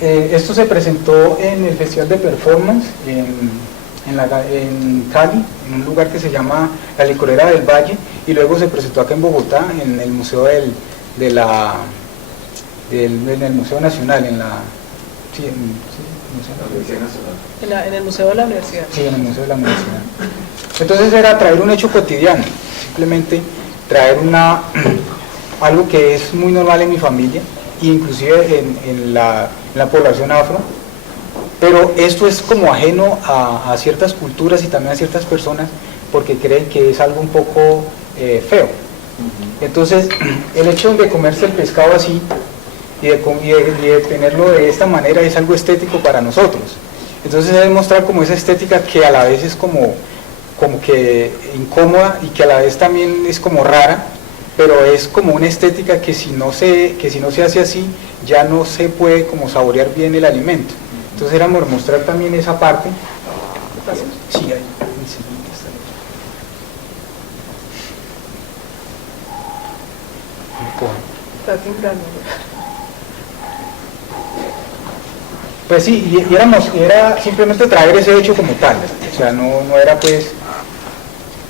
Esto se presentó en el Festival de Performance en Cali, en un lugar que se llama La Licorera del Valle, y luego se presentó acá en Bogotá, en el Museo en el Museo Nacional, en el Museo de la Universidad. Sí, en el Museo de la Universidad. Entonces era traer un hecho cotidiano, simplemente traer algo que es muy normal en mi familia, inclusive en la población afro, pero esto es como ajeno a ciertas culturas y también a ciertas personas, porque creen que es algo un poco feo. Entonces, el hecho de comerse el pescado así y de tenerlo de esta manera es algo estético para nosotros. Entonces es mostrar como esa estética que a la vez es como que incómoda y que a la vez también es como rara, pero es como una estética que si no se hace así, ya no se puede como saborear bien el alimento. Entonces era mostrar también esa parte. Sí, ahí. Está temprano. Pues sí, era simplemente traer ese hecho como tal, o sea, no era pues...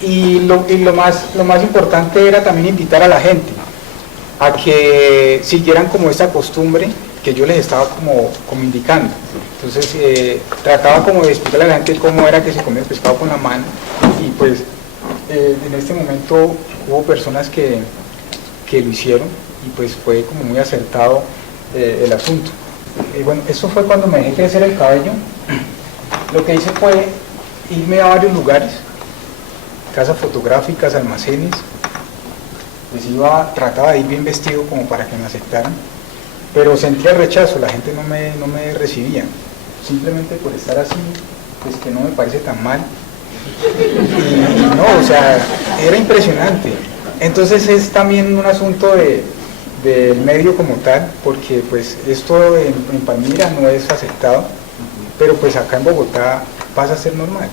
Y lo más importante era también invitar a la gente a que siguieran como esta costumbre que yo les estaba como indicando. Entonces trataba como de explicarle a la gente cómo era que se comía el pescado con la mano, y pues en este momento hubo personas que lo hicieron y pues fue como muy acertado el asunto. Bueno, eso fue cuando me dejé crecer el cabello. Lo que hice fue irme a varios lugares, casas fotográficas, almacenes, pues trataba de ir bien vestido como para que me aceptaran, pero sentía rechazo, la gente no me recibía, simplemente por estar así, pues que no me parece tan mal, y no, o sea, era impresionante. Entonces es también un asunto del medio como tal, porque pues esto en Palmira no es aceptado, pero pues acá en Bogotá pasa a ser normal.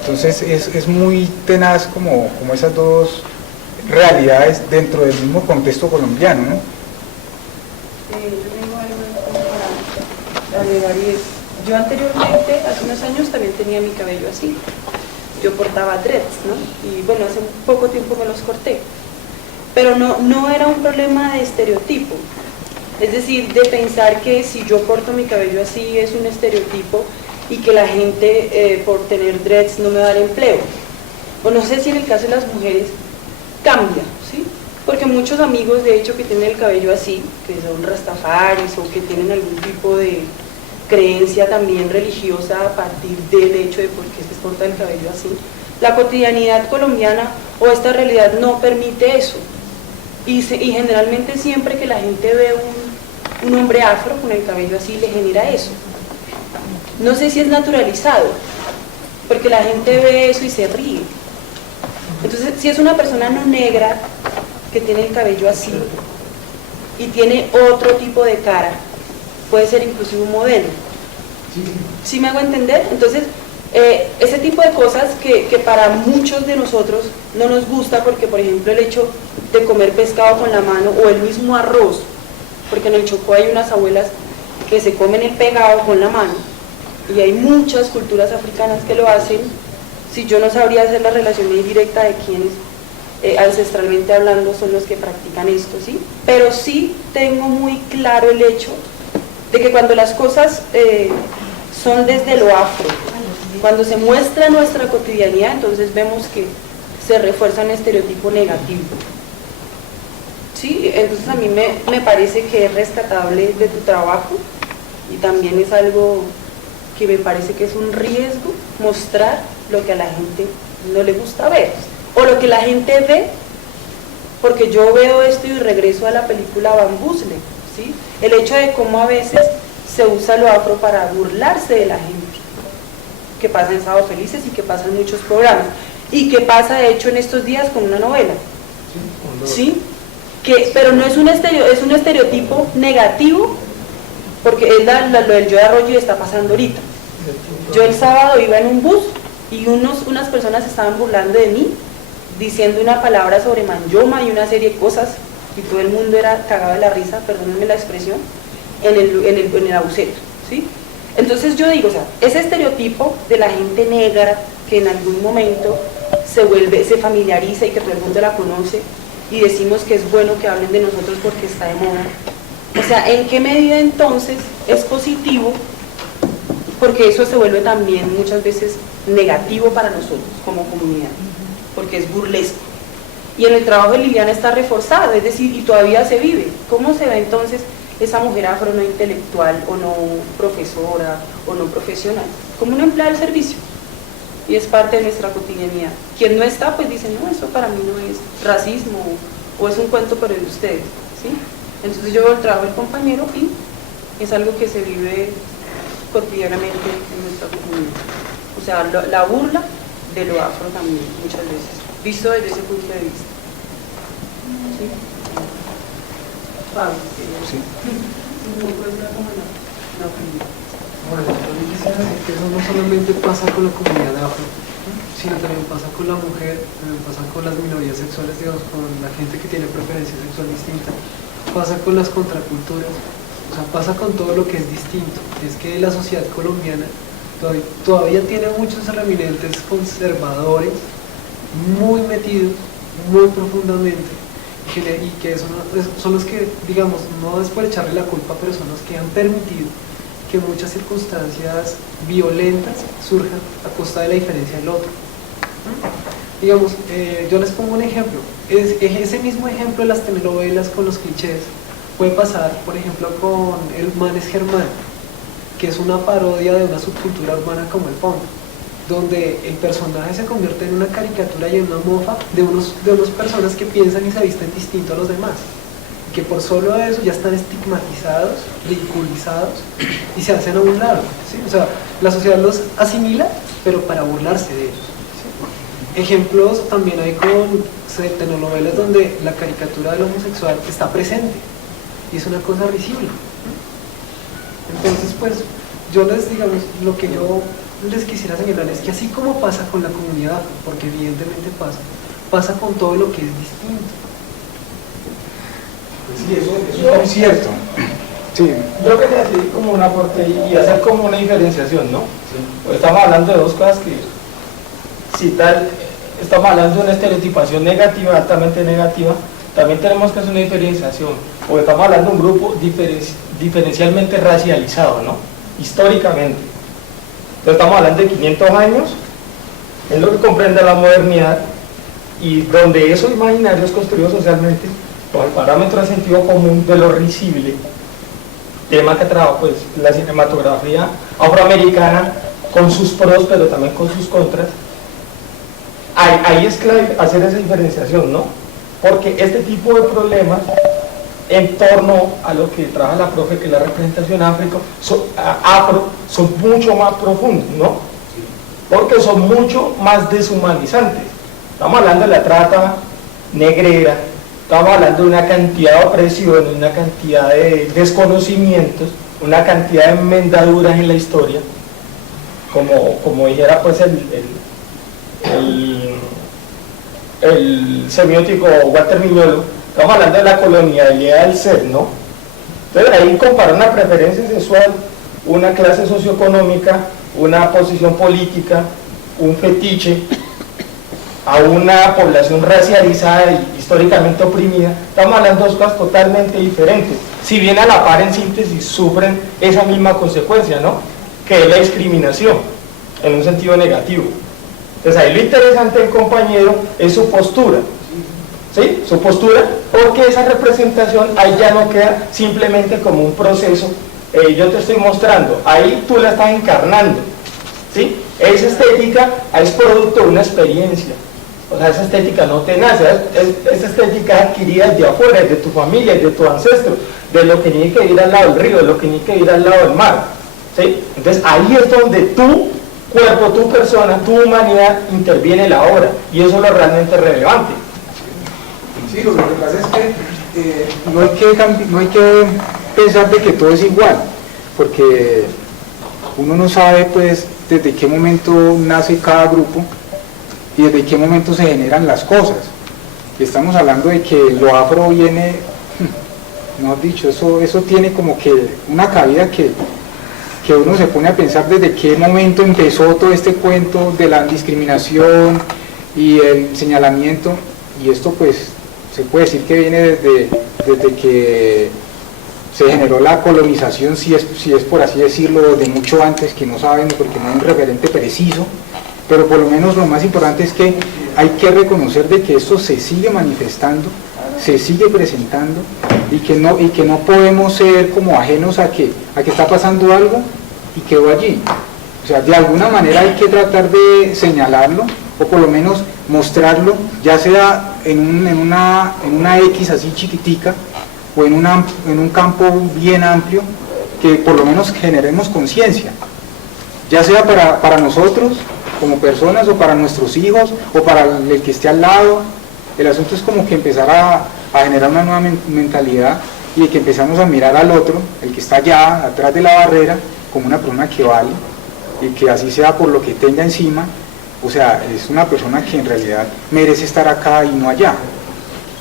Entonces es muy tenaz como esas dos realidades dentro del mismo contexto colombiano, ¿no? Yo tengo algo para agregar, y es, yo anteriormente, hace unos años, también tenía mi cabello así. Yo portaba dreads, ¿no? Y bueno, hace poco tiempo me los corté. Pero no era un problema de estereotipo. Es decir, de pensar que si yo corto mi cabello así es un estereotipo y que la gente por tener dreads no me va a dar empleo. O no sé si en el caso de las mujeres cambia, ¿sí? Porque muchos amigos, de hecho, que tienen el cabello así, que son rastafaris o que tienen algún tipo de creencia también religiosa a partir del hecho de por qué se corta el cabello así, la cotidianidad colombiana o esta realidad no permite eso. Y generalmente siempre que la gente ve un hombre afro con el cabello así, le genera eso. No sé si es naturalizado, porque la gente ve eso y se ríe. Entonces, si es una persona no negra que tiene el cabello así y tiene otro tipo de cara, puede ser inclusive un modelo. ¿Sí me hago entender? Entonces, ese tipo de cosas que para muchos de nosotros no nos gusta, porque por ejemplo el hecho de comer pescado con la mano o el mismo arroz, porque en el Chocó hay unas abuelas que se comen el pegado con la mano, y hay muchas culturas africanas que lo hacen. Si yo no sabría hacer la relación directa de quienes ancestralmente hablando son los que practican esto, ¿sí? Pero sí tengo muy claro el hecho de que cuando las cosas son desde lo afro, cuando se muestra nuestra cotidianidad, entonces vemos que se refuerza un estereotipo negativo. ¿Sí? Entonces a mí me parece que es rescatable de tu trabajo, y también es algo que me parece que es un riesgo mostrar lo que a la gente no le gusta ver, o lo que la gente ve, porque yo veo esto y regreso a la película Bamboozle, ¿sí? El hecho de cómo a veces se usa lo afro para burlarse de la gente, que pasa en Sábado Felices y que pasa en muchos programas, y que pasa de hecho en estos días con una novela, ¿sí? Pero no es un estereotipo negativo, porque es lo del yo de Arroyo y está pasando ahorita. Yo el sábado iba en un bus y unas personas estaban burlando de mí, diciendo una palabra sobre Manyoma y una serie de cosas, y todo el mundo era cagado de la risa, perdónenme la expresión, en el abusero, ¿sí? Entonces yo digo, o sea, ese estereotipo de la gente negra que en algún momento se familiariza y que todo el mundo la conoce y decimos que es bueno que hablen de nosotros porque está de moda. O sea, ¿en qué medida entonces es positivo? Porque eso se vuelve también muchas veces negativo para nosotros como comunidad, porque es burlesco. Y en el trabajo de Liliana está reforzado, es decir, y todavía se vive. ¿Cómo se ve entonces esa mujer afro no intelectual o no profesora o no profesional? Como una empleada del servicio. Y es parte de nuestra cotidianidad. Quien no está, pues dice, no, eso para mí no es racismo o es un cuento pero de ustedes, ¿sí? Entonces yo veo el trabajo del compañero y es algo que se vive cotidianamente en nuestra comunidad. O sea, la burla de lo afro también, muchas veces, visto desde ese punto de vista. ¿Sí? Pablo, Sí. no puede ser como la opinión. Bueno, yo quisiera decir que eso no solamente pasa con la comunidad afro, sino también pasa con la mujer, también pasa con las minorías sexuales, digamos, con la gente que tiene preferencia sexual distinta, pasa con las contraculturas, o sea, pasa con todo lo que es distinto. Es que la sociedad colombiana todavía tiene muchos remanentes conservadores muy metidos, muy profundamente, y que son los que, digamos, no es por echarle la culpa, pero son los que han permitido que muchas circunstancias violentas surjan a costa de la diferencia del otro. Digamos, yo les pongo un ejemplo. Ese mismo ejemplo de las telenovelas con los clichés puede pasar, por ejemplo, con El man es Germán, que es una parodia de una subcultura urbana como el punk, donde el personaje se convierte en una caricatura y en una mofa de unos personas que piensan y se visten distinto a los demás, que por solo eso ya están estigmatizados, ridiculizados y se hacen a un lado, ¿sí? O sea, la sociedad los asimila, pero para burlarse de ellos, ¿sí? Ejemplos también hay con telenovelas donde la caricatura del homosexual está presente y es una cosa risible. Entonces, pues, yo lo que yo les quisiera señalar es que así como pasa con la comunidad, porque evidentemente pasa con todo lo que es distinto. Sí, eso es muy cierto. Sí. Yo quería decir como un aporte y hacer como una diferenciación, ¿no? Sí. Pues estamos hablando de dos cosas que, si tal, estamos hablando de una estereotipación negativa, altamente negativa, también tenemos que hacer una diferenciación, porque estamos hablando de un grupo diferencialmente racializado, ¿no? Históricamente. Entonces estamos hablando de 500 años, es lo que comprende la modernidad, y donde esos imaginarios construidos socialmente, con el parámetro de sentido común de lo risible, tema que trabaja pues la cinematografía afroamericana con sus pros pero también con sus contras. Ahí es clave hacer esa diferenciación, ¿no? Porque este tipo de problemas en torno a lo que trabaja la profe, que es la representación afro, son mucho más profundos, ¿no? Porque son mucho más deshumanizantes. Estamos hablando de la trata negrera, estamos hablando de una cantidad de opresión, una cantidad de desconocimientos, una cantidad de enmendaduras en la historia, como dijera pues el semiótico Walter Miñolo. Estamos hablando de la colonialidad del ser, ¿no? Entonces ahí compara una preferencia sexual, una clase socioeconómica, una posición política, un fetiche, a una población racializada y históricamente oprimida. Estamos hablando de dos cosas totalmente diferentes, si bien a la par en síntesis sufren esa misma consecuencia, ¿no? Que es la discriminación, en un sentido negativo. Entonces ahí lo interesante del compañero es su postura, ¿sí? Su postura, porque esa representación ahí ya no queda simplemente como un proceso, yo te estoy mostrando, ahí tú la estás encarnando, ¿sí? Esa estética es producto de una experiencia. O sea, esa estética no te nace, esa estética adquirida de afuera, de tu familia, de tu ancestro, de lo que tiene que ir al lado del río, de lo que tiene que ir al lado del mar, ¿sí? Entonces ahí es donde tu cuerpo, tu persona, tu humanidad interviene en la obra, y eso es lo realmente relevante. Sí, lo que pasa es que no hay que pensar de que todo es igual, porque uno no sabe pues desde qué momento nace cada grupo y desde qué momento se generan las cosas. Estamos hablando de que lo afro viene mejor dicho, eso tiene como que una cabida que uno se pone a pensar desde qué momento empezó todo este cuento de la discriminación y el señalamiento, y esto pues se puede decir que viene desde que se generó la colonización, si es por así decirlo, de mucho antes, que no sabemos porque no hay un referente preciso, pero por lo menos lo más importante es que hay que reconocer de que esto se sigue manifestando, se sigue presentando, y que no podemos ser como ajenos a que está pasando algo y quedó allí. O sea, de alguna manera hay que tratar de señalarlo, o por lo menos mostrarlo, ya sea en una X así chiquitica, o en un campo bien amplio, que por lo menos generemos conciencia, ya sea para nosotros como personas, o para nuestros hijos, o para el que esté al lado. El asunto es como que empezar a generar una nueva mentalidad, y que empezamos a mirar al otro, el que está allá atrás de la barrera, como una persona que vale, y que así sea por lo que tenga encima, o sea, es una persona que en realidad merece estar acá y no allá.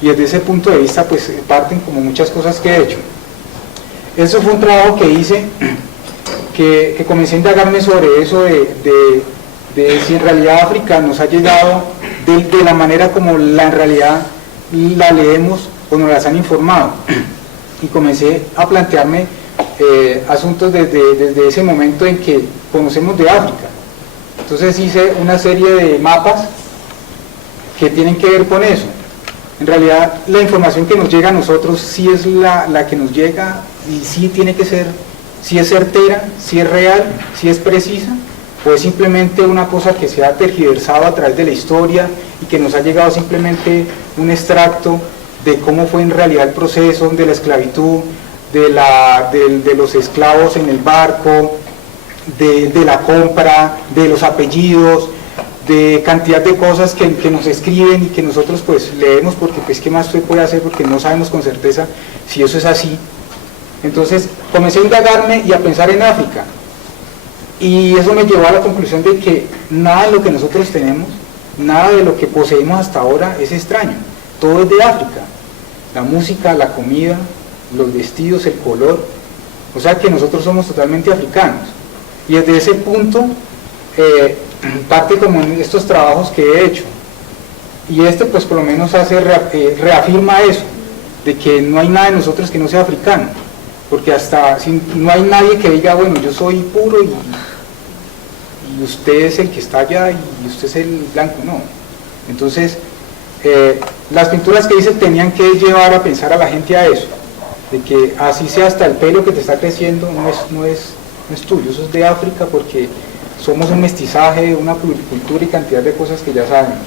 Y desde ese punto de vista pues parten como muchas cosas que he hecho. Eso fue un trabajo que hice, que comencé a indagarme sobre eso de si en realidad África nos ha llegado de la manera como en realidad la leemos o nos las han informado. Y comencé a plantearme asuntos desde ese momento en que conocemos de África. Entonces hice una serie de mapas que tienen que ver con eso. En realidad la información que nos llega a nosotros sí es la que nos llega, y sí tiene que ser, sí es certera, sí es real, sí es precisa, o es simplemente una cosa que se ha tergiversado a través de la historia y que nos ha llegado simplemente un extracto de cómo fue en realidad el proceso de la esclavitud, de los esclavos en el barco, de la compra, de los apellidos, de cantidad de cosas que nos escriben y que nosotros pues leemos, porque pues qué más se puede hacer, porque no sabemos con certeza si eso es así. Entonces comencé a indagarme y a pensar en África, y eso me llevó a la conclusión de que nada de lo que nosotros tenemos, nada de lo que poseemos hasta ahora es extraño, todo es de África, la música, la comida, los vestidos, el color, o sea que nosotros somos totalmente africanos. Y desde ese punto parte como en estos trabajos que he hecho, y este pues por lo menos reafirma eso, de que no hay nada de nosotros que no sea africano, porque hasta no hay nadie que diga, bueno, yo soy puro y usted es el que está allá y usted es el blanco, no. Entonces las pinturas que hice tenían que llevar a pensar a la gente a eso, de que así sea hasta el pelo que te está creciendo, no es tuyo, eso es de África, porque somos un mestizaje, una pluricultura y cantidad de cosas que ya sabemos.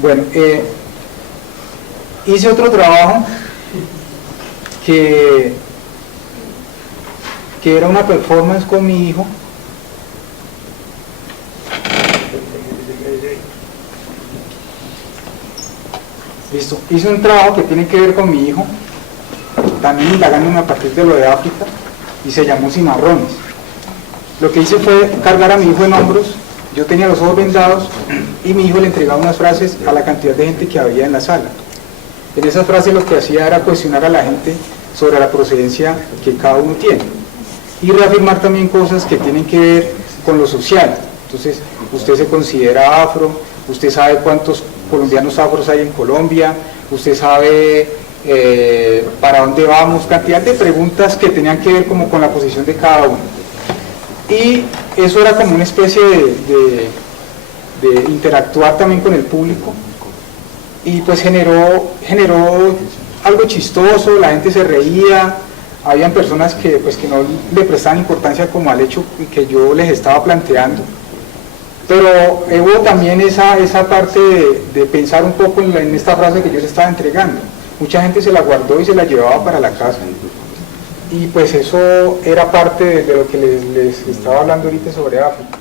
Bueno, hice otro trabajo que era una performance con mi hijo. Listo, hice un trabajo que tiene que ver con mi hijo, también indagándome a partir de lo de África, y se llamó Cimarrones. Lo que hice fue cargar a mi hijo en hombros, yo tenía los ojos vendados, y mi hijo le entregaba unas frases a la cantidad de gente que había en la sala. En esas frases lo que hacía era cuestionar a la gente sobre la procedencia que cada uno tiene, y reafirmar también cosas que tienen que ver con lo social. Entonces, usted se considera afro, usted sabe cuántos colombianos afros hay en Colombia, usted sabe para dónde vamos, cantidad de preguntas que tenían que ver como con la posición de cada uno. Y eso era como una especie de interactuar también con el público, y pues generó algo chistoso, la gente se reía, habían personas que no le prestaban importancia como al hecho que yo les estaba planteando, pero hubo también esa parte de pensar un poco en esta frase que yo les estaba entregando. Mucha gente se la guardó y se la llevaba para la casa, y pues eso era parte de lo que les estaba hablando ahorita sobre África.